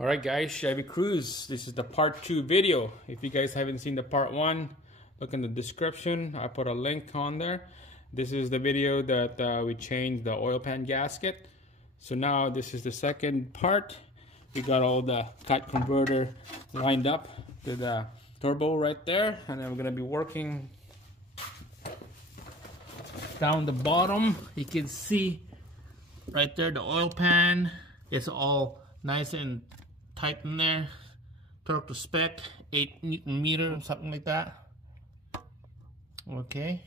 Alright guys, Chevy Cruze. This is the part 2 video. If you guys haven't seen the part 1, look in the description. I put a link on there. This is the video that we changed the oil pan gasket. So now this is the second part. We got all the cat converter lined up to the turbo right there. And then we're going to be working down the bottom. You can see right there the oil pan. It's all nice and tight in there. Torque to spec, 8 Newton meter, something like that. Okay,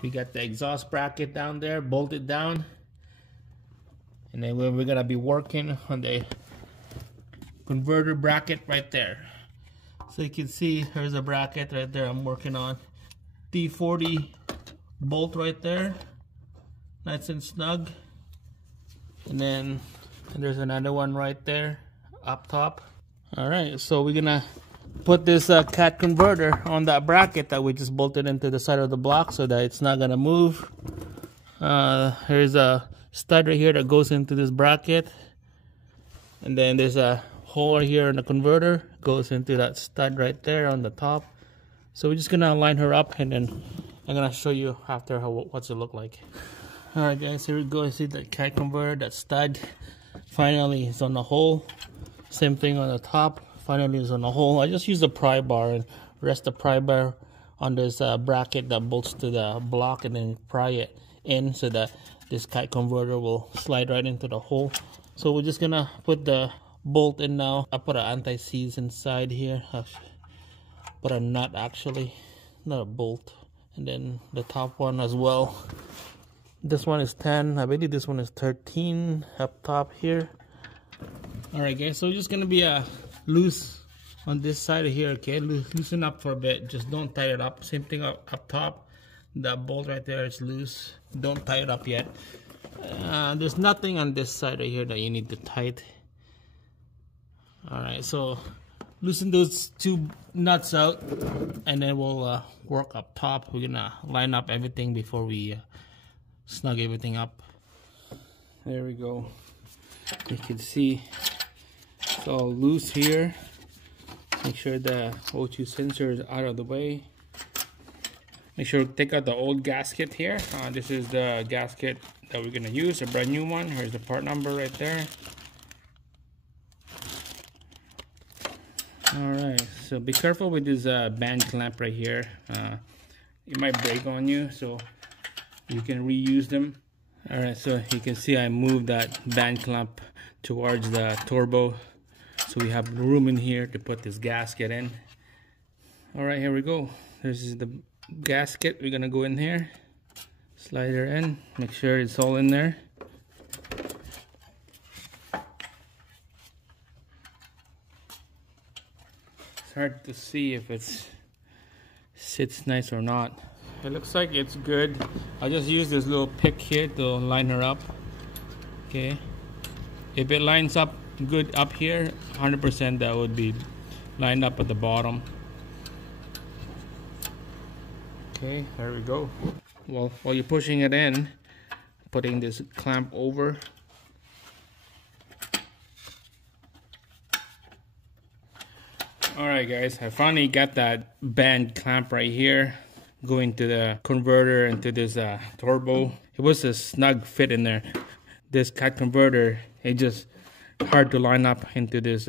we got the exhaust bracket down there, bolted down. And then we're gonna be working on the converter bracket right there. So you can see there's a bracket right there I'm working on. T40 bolt right there, nice and snug. And then there's another one right there up top. Alright, so we're gonna put this cat converter on that bracket that we just bolted into the side of the block so that it's not gonna move. Here's a stud right here that goes into this bracket, and then there's a hole here in the converter, goes into that stud right there on the top. So we're just gonna line her up, and then I'm gonna show you after what's it look like. Alright guys, here we go. See the cat converter, that stud finally is on the hole. Same thing on the top, finally is on the hole. I just use the pry bar and rest the pry bar on this bracket that bolts to the block, and then pry it in so that this cat converter will slide right into the hole. So we're just gonna put the bolt in now. I put an anti-seize inside here. Put a nut actually, not a bolt. And then the top one as well. This one is 10, I believe this one is 13 up top here. Alright guys, so we're just gonna be loose on this side of here, okay? Loosen up for a bit, just don't tie it up. Same thing up top, that bolt right there is loose. Don't tie it up yet. There's nothing on this side right here that you need to tight. Alright, so loosen those two nuts out, and then we'll work up top. We're gonna line up everything before we snug everything up. There we go. You can see it's all loose here. Make sure the O2 sensor is out of the way. Make sure to take out the old gasket here. This is the gasket that we're gonna use, a brand new one. Here's the part number right there. Alright, so be careful with this band clamp right here. It might break on you, so you can reuse them. Alright, so you can see I moved that band clamp towards the turbo, so we have room in here to put this gasket in. Alright, here we go. This is the gasket. We're gonna go in here, slide her in, make sure it's all in there. It's hard to see if it sits nice or not. It looks like it's good. I just use this little pick here to line her up. Okay, if it lines up good up here, 100% that would be lined up at the bottom. Okay, there we go. Well, while you're pushing it in, putting this clamp over. Alright guys, I finally got that band clamp right here going to the converter and to this turbo. It was a snug fit in there. This cat converter, it just hard to line up into this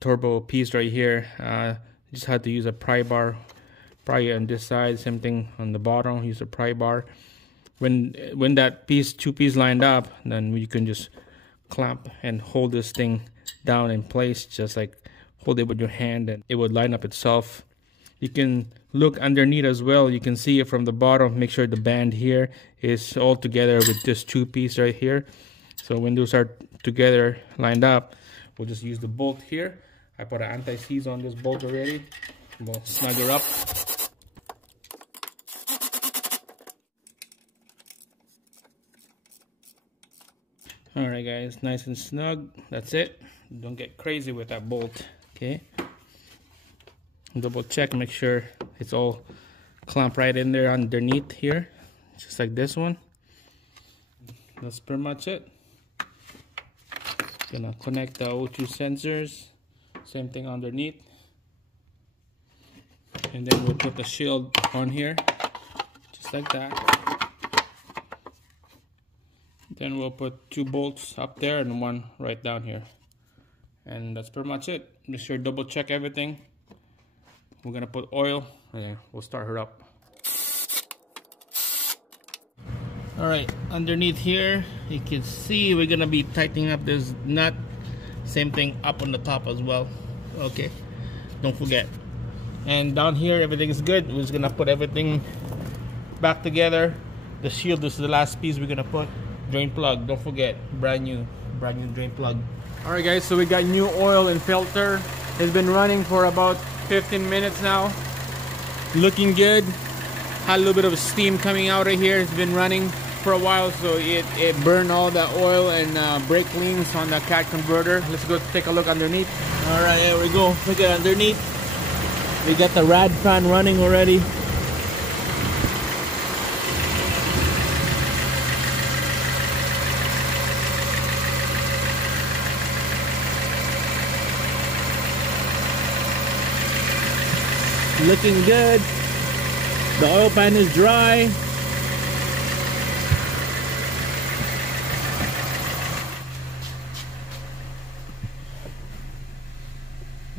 turbo piece right here. Just had to use a pry bar, pry it on this side. Same thing on the bottom, use a pry bar. When that two piece lined up, then you can just clamp and hold this thing down in place, just like hold it with your hand, and it would line up itself. You can look underneath as well. You can see it from the bottom. Make sure the band here is all together with this two piece right here. So when those are together lined up, we'll just use the bolt here. I put an anti-seize on this bolt already. We'll snug her up. Alright guys, nice and snug. That's it. Don't get crazy with that bolt. Okay. Double check, make sure it's all clamped right in there underneath here, just like this one. That's pretty much it. Gonna connect the O2 sensors. Same thing underneath. And then we'll put the shield on here, just like that. Then we'll put 2 bolts up there and 1 right down here. And that's pretty much it. Make sure double check everything. We're gonna put oil and we'll start her up. Alright, underneath here you can see we're gonna be tightening up this nut. Same thing up on the top as well. Okay, don't forget. And down here everything is good. We're just gonna put everything back together. The shield, this is the last piece we're gonna put. Drain plug, don't forget, brand new drain plug. Alright guys, so we got new oil and filter. It's been running for about 15 minutes now. Looking good. Had a little bit of steam coming out of here. It's been running for a while, so it burned all the oil and brake cleans on the cat converter. Let's go take a look underneath. Alright, there we go. Look at underneath. We got the rad fan running already. Looking good. The oil pan is dry.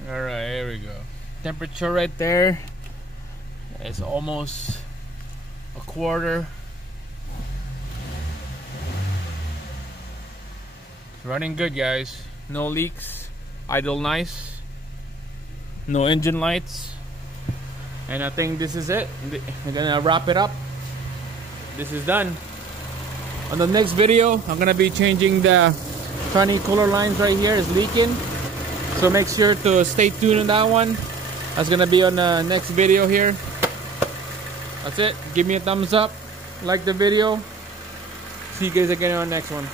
Alright, here we go. Temperature right there is almost a quarter. It's running good, guys. No leaks. Idle nice. No engine lights. And I think this is it. We're gonna wrap it up. This is done. On the next video, I'm gonna be changing the funny cooler lines right here. It's leaking. So make sure to stay tuned on that one. That's gonna be on the next video here. That's it. Give me a thumbs up. Like the video. See you guys again on the next one.